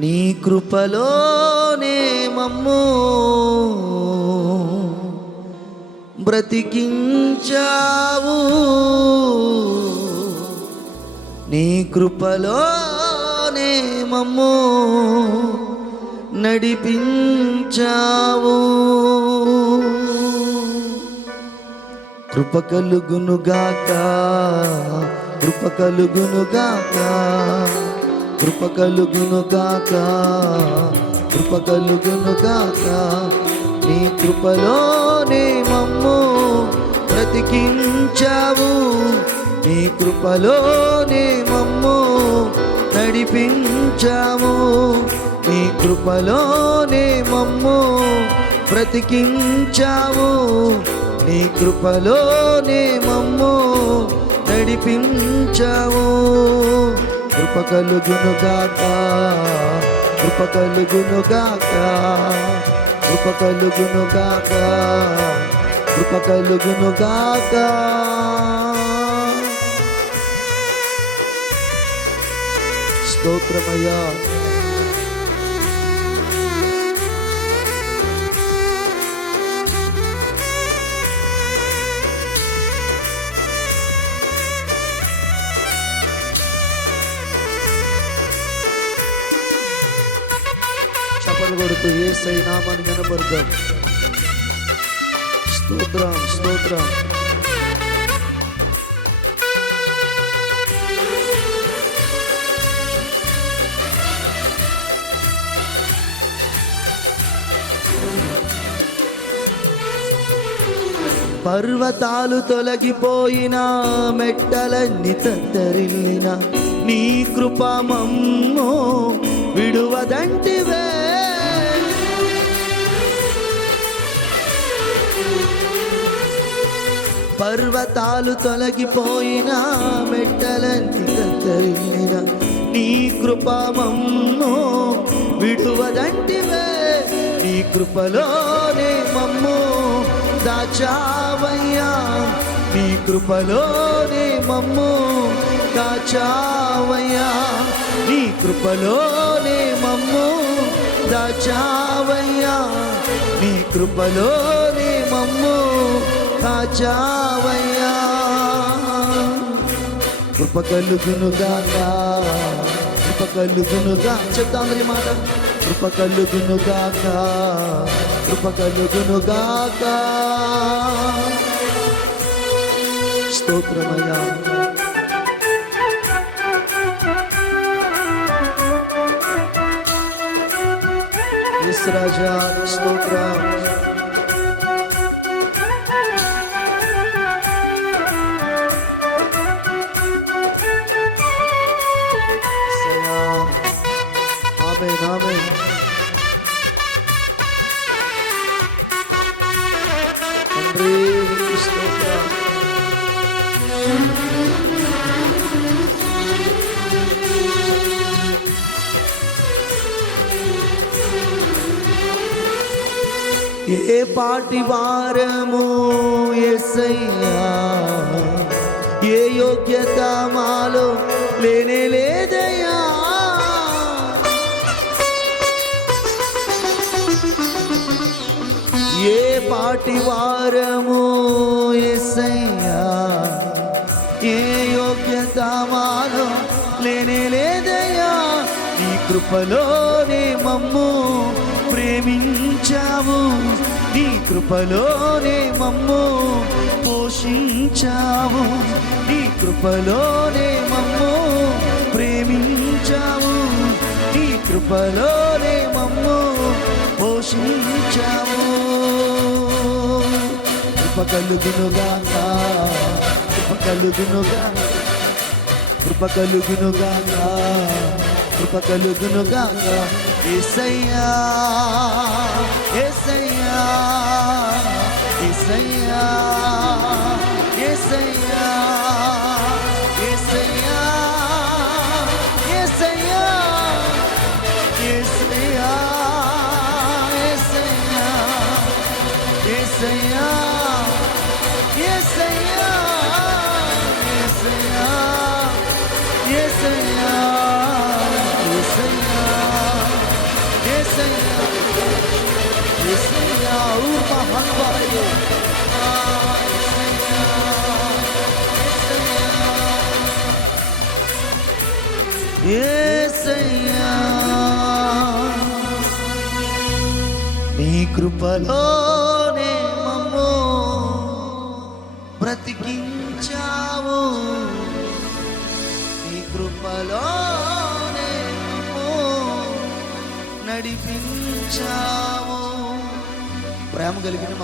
నీ కృపలోనే మమ్ము బ్రతికించావు, నీ కృపలోనే మమ్ము నడిపించావు. కృప కలుగునుగాక, కృప కలుగునుగాక, కృప కలుగునుగాక, కృప కలుగునుగాక. నీ కృపలోనే మమ్ము బ్రతికించావు, నీ కృపలోనే మమ్ము నడిపించావు, నీ కృపలోనే మమ్ము బ్రతికించావు, నీ కృపలోనే మమ్ము నడిపించావు. కృప కలుగునుగాక, కృప కలుగునుగాక, కృప కలుగునుగాక, కృప కలుగునుగాక. స్తోత్రమయ్యా. చప్పట్లు కొడుతూ యేసయ్య నామాన్ని కనపడతాం. స్తోత్రం, స్తోత్రం. పర్వతాలు తొలగిపోయిన, మెట్టలన్నీ తత్తరిల్లిన, నీ కృప మమ్ము విడువదంటివే. పర్వతాలు తొలగిపోయిన, మెట్టలన్నీ తత్తరిల్లిన, నీ కృప మమ్ము విడువదంటివే. నీ కృపలోనే మమ్ము దాచావయ్యా, నీ కృపలోనే మమ్ము దాచావయ్యా, నీ కృపలోనే మమ్ము దాచావయ్యా, నీ కృపలోనే మమ్ము దాచావయ్యా. కృప కలుగునుగాక, కృప కలుగునుగా. చెప్తాం ఈ మాట. కృప కలుగునుగాక, కృప కలుగునుగాక. స్తోత్రమయ్యా. యేసు రాజా స్తోత్రం. ఆమేన్, ఆమేన్. తండ్రి నీకు స్తోత్రం. ఏ పాటి వారము యేసయ్యా, ఏ యోగ్యత మాలో లేనే లేదయ్యా. ఏ పాటి వారము యేసయ్యా, ఏ యోగ్యత మాలో లేనే లేదయ్యా. నీ కృపలోనే మమ్ము ప్రేమించావు, నీ కృపలోనే మమ్ము పోషించావు, నీ కృపలోనే మమ్ము ప్రేమించావు, నీ కృపలోనే మమ్ము పోషించావు. కృప కలుగునుగాక, కృప కలుగునుగాక, కృప కలుగునుగాక, కృప కలుగునుగాక. యేసయ్యా, యేసయ్యా, యేసయ్యా, యేసయ్యా, యేసయ్యా, యేసయ్యా, యేసయ్యా, యేసయ్యా, యేసయ్యా, యేసయ్యా, యేసయ్యా, యేసయ్యా, యేసయ్యా. హల్వాయు యేసయ్యా నీ కృపలోనే మమ్ము బ్రతికించావు నీ కృపలోనే మమ్ము నడిపించావు ప్రేమ కలిగిన